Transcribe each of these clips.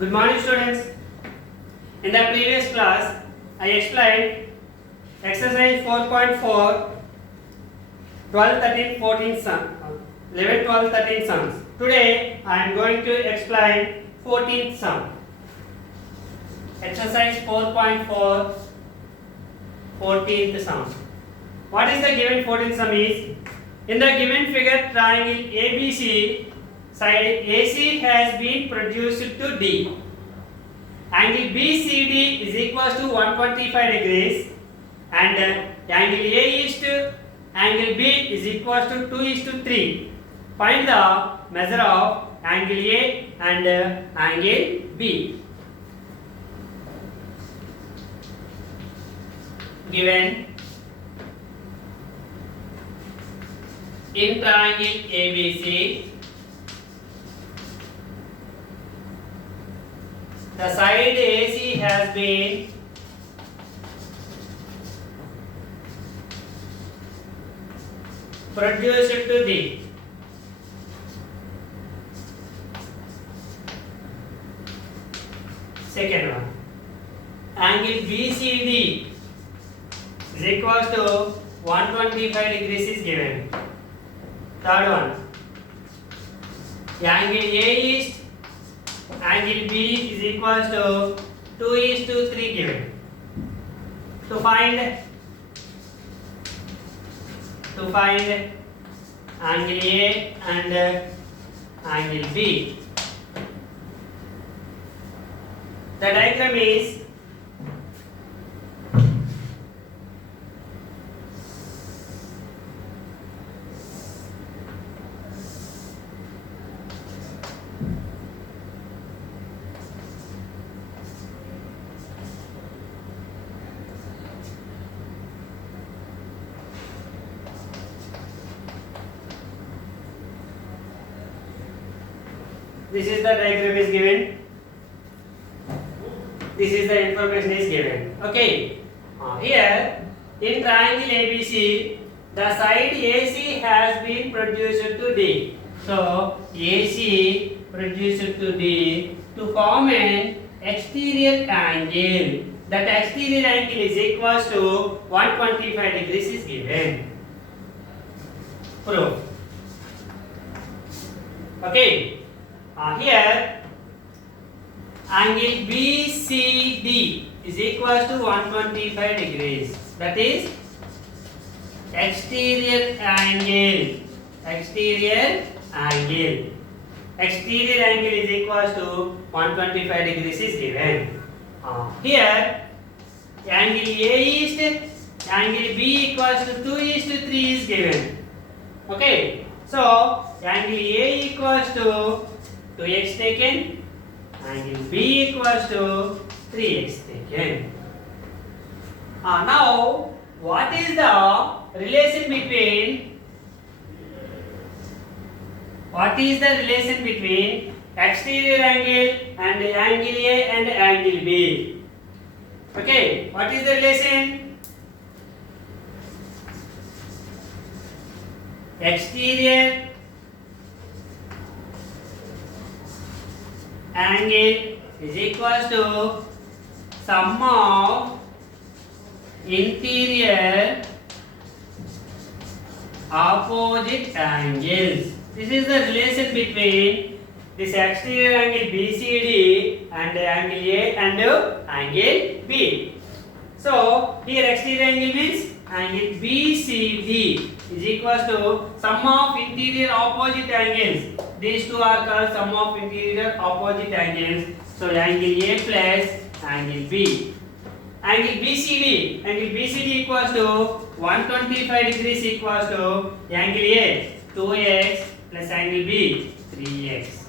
Good morning, students. In the previous class, I explained exercise 4.4, 12, 13, 14 sum, 11, 12, 13 sums. Today, I am going to explain 14th sum. Exercise 4.4, 14th sum. What is the given 14th sum is? In the given figure, triangle ABC, side AC has been produced to D. Angle BCD is equal to 125 degrees and angle A is to angle B is equal to 2 is to 3. Find the measure of angle A and angle B. Given in triangle ABC, the side AC has been produced to D. Second one, angle BCD is equal to 125 degrees is given. Third one, angle A is angle B is equal to 2 is to 3 given. To find angle A and angle B. The diagram is this is the diagram is given. This is the information is given. Okay. Here in triangle ABC, the side AC has been produced to D. So AC produced to D to form an exterior angle. That exterior angle is equal to 125 degrees is given. Proof. Okay. Here angle BCD is equal to 125 degrees. That is exterior angle. Exterior angle. Exterior angle is equal to 125 degrees is given. Here angle A is angle B equals to 2 is to 3 is given. Okay. So angle A equals to 2x taken, angle B equals to 3x taken. Now, what is the relation between exterior angle and angle A and angle B? Okay, what is the relation? Exterior angle is equal to sum of interior opposite angles. This is the relation between this exterior angle BCD and angle A and angle B. So here exterior angle means angle BCD is equal to sum of interior opposite angles. These two are called sum of interior opposite angles. So angle A plus angle B. Angle BCD equals to 125 degrees equals to angle A 2x plus angle B 3x.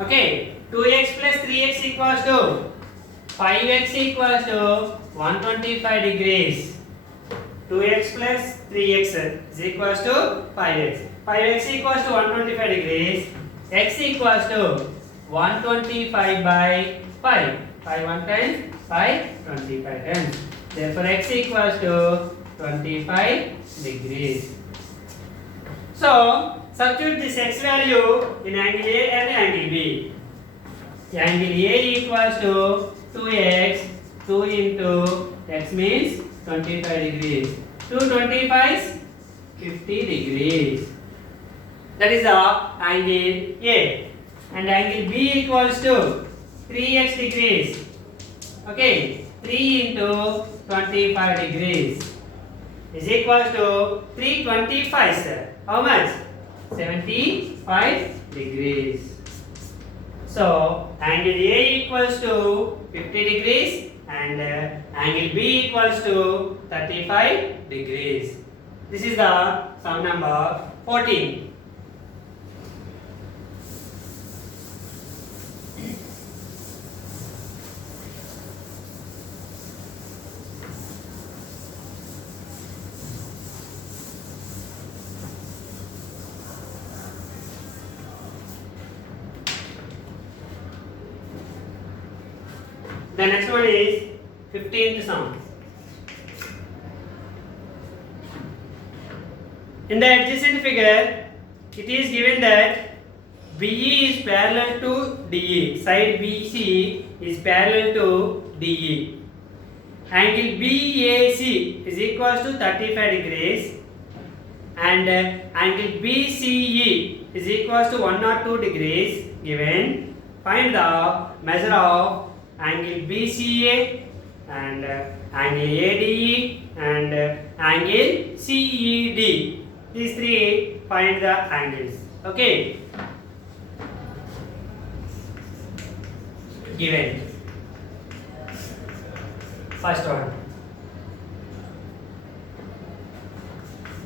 Okay, 2x plus 3x equals to 5x equals to 125 degrees. 2x plus 3x is equals to 5x. 5x equals to 125 degrees. X equals to 125 by 5. 5 1 times, 5 25 times. Therefore, x equals to 25 degrees. So, substitute this x value in angle A and angle B. Angle A equals to 2x. 2 into x means 25 degrees. 2 25s 50 degrees. That is the angle A. And angle B equals to 3x degrees. Okay, 3 into 25 degrees is equals to 325, sir. How much? 75 degrees. So angle A equals to 50 degrees and angle B equals to 35 degrees. This is the sum number 14. The next one is 15th sum. In the adjacent figure, it is given that BE is parallel to DE. Side BC is parallel to DE. Angle BAC is equals to 35 degrees and angle BCE is equals to 102 degrees given. Find the measure of angle BCA and angle ADE and angle CED. These three find the angles. Okay. Given. First one.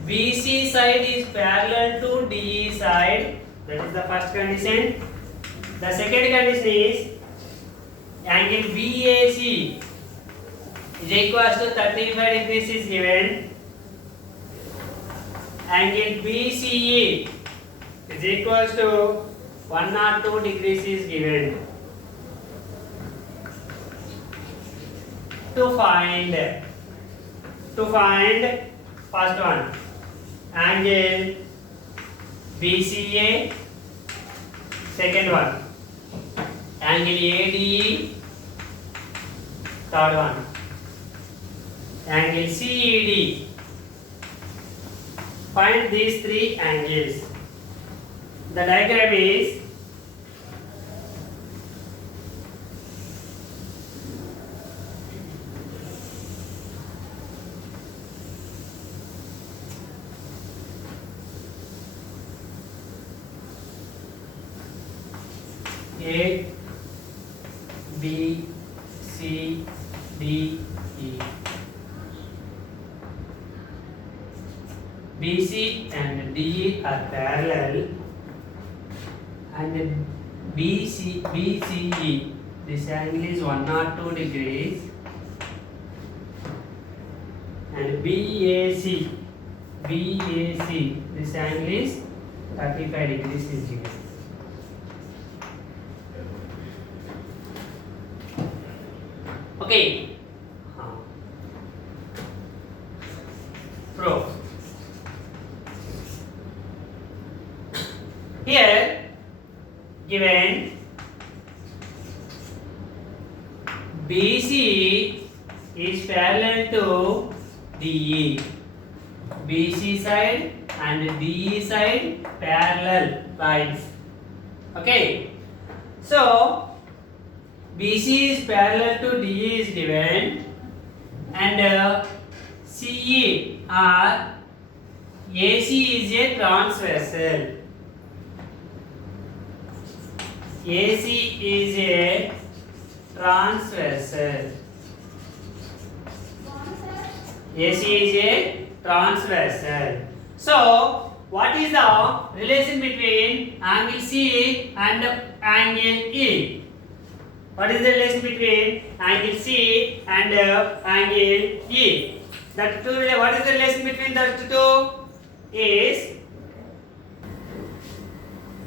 BC side is parallel to DE side. That is the first condition. The second condition is angle BAC is equals to 35 degrees is given. Angle BCE is equals to 102 degrees is given. To find first one, angle BCA. Second one, angle ADE. Third one, angle CED. Find these three angles. The diagram is A, B, C, D, E. BC and DE are parallel and BCE, this angle is 102 degrees and BAC, this angle is 35 degrees is given. Okay. Proof. Here given BC is parallel to DE. BC side and DE side parallel lines. Okay. So BC is parallel to DE is given and CE or AC is a transversal. AC is a transversal. AC is a transversal. So, what is the relation between angle C and angle E? What is the relation between angle C and angle E? That two, what is the relation between the two? Is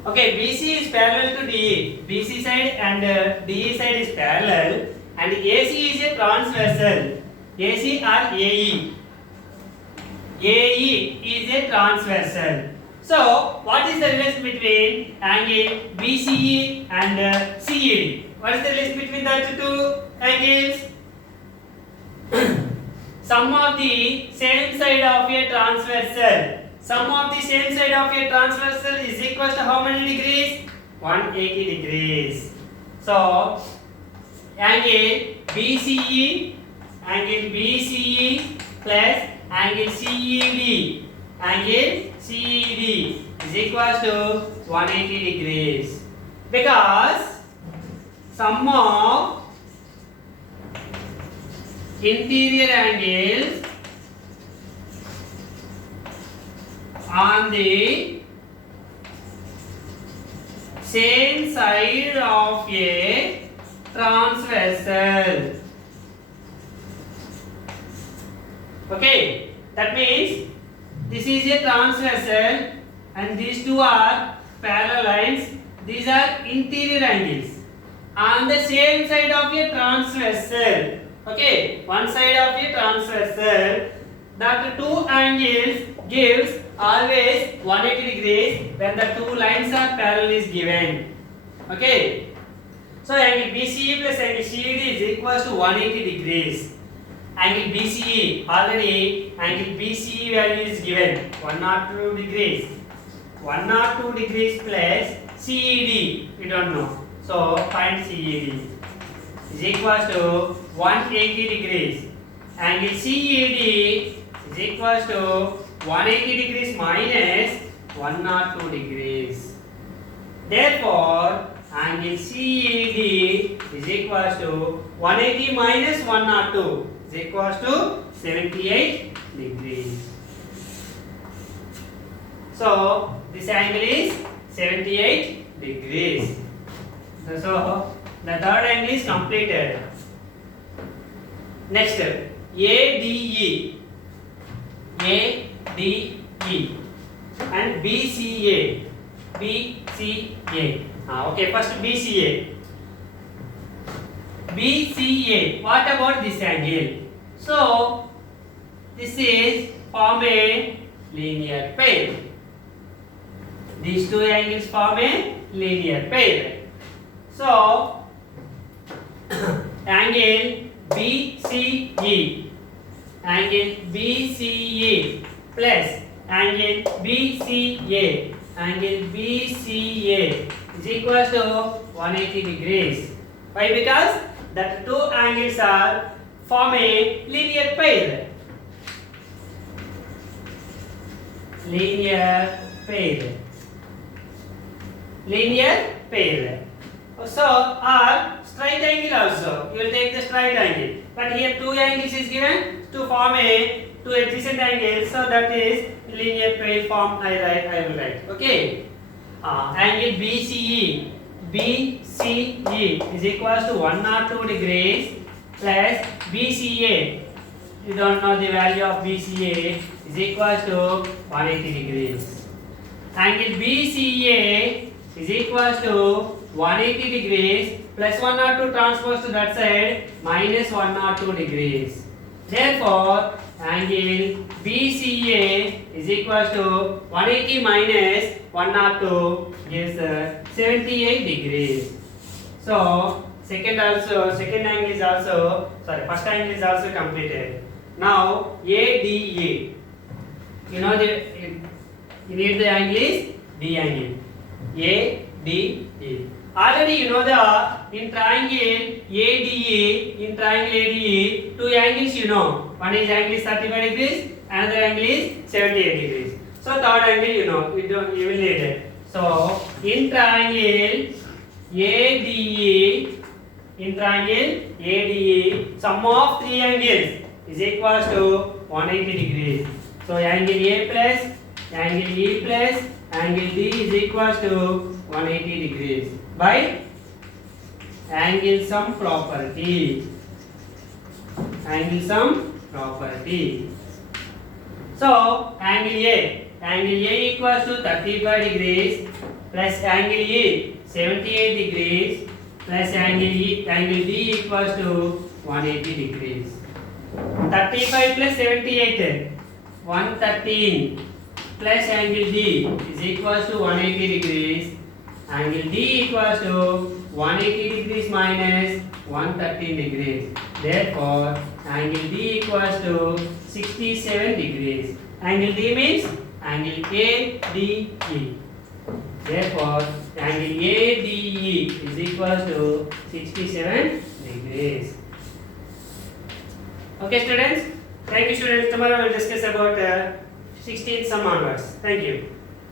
okay, BC is parallel to DE. BC side and DE side is parallel and AC is a transversal. AC or AE. AE is a transversal. So, what is the relation between angle BCE and CED? What is the relation between the two angles? Sum of the same side of a transversal. Sum of the same side of a transversal is equal to how many degrees? 180 degrees. So, angle BCE plus angle CED is equal to 180 degrees. Because sum of interior angles on the same side of a transversal. Okay, that means this is a transversal and these two are parallel lines. These are interior angles on the same side of a transversal. Okay, one side of a transversal. That two angles gives always 180 degrees when the two lines are parallel is given. Okay, so angle BCE plus angle CED is equal to 180 degrees. Angle BCE, already angle BCE value is given 102 degrees. 102 degrees plus CED, we don't know. So find CED is equal to 180 degrees. Angle CED is equal to 180 degrees minus 102 degrees. Therefore, angle CED is equal to 180 minus 102 is equal to 78 degrees. So, this angle is 78 degrees. So, the third angle is completed. Next, ADE and BCA. Okay, first BCA. BCA. What about this angle? So, this is form a linear pair. These two angles form a linear pair. So, angle BCE plus angle BCA is equal to 180 degrees. Why? Because that two angles are form a linear pair. Linear pair. So, or straight angle also. You will take the straight angle. But here two angles is given to form a two adjacent angles. So that is linear pair form. I will write. Okay. Angle BCE is equal to 102 degrees plus BCA. You don't know the value of BCA is equal to 180 degrees. Angle BCA is equal to 180 degrees plus 102 transpose to that side minus 102 degrees. Therefore, angle BCA is equal to 180 minus 102 gives 78 degrees. So, first angle is also completed. Now, ADA. You need the angle is D angle. ADE. Already you know in triangle ADE, two angles you know. One is angle is 35 degrees, another angle is 78 degrees. So third angle you know, you will need it. So in triangle ADE, sum of three angles is equal to 180 degrees. So angle A plus, angle E plus, angle D is equal to 180 degrees by angle sum property. So angle A equals to 35 degrees plus angle E 78 degrees plus angle D equals to 180 degrees. 35 plus 78 113 plus angle D is equals to 180 degrees. angle D equals to 180 degrees minus 113 degrees. Therefore, angle D equals to 67 degrees. Angle D means angle ADE. Therefore, angle ADE is equals to 67 degrees. Okay, students. Thank you, students. Tomorrow we will discuss about 16th sum onwards. Thank you.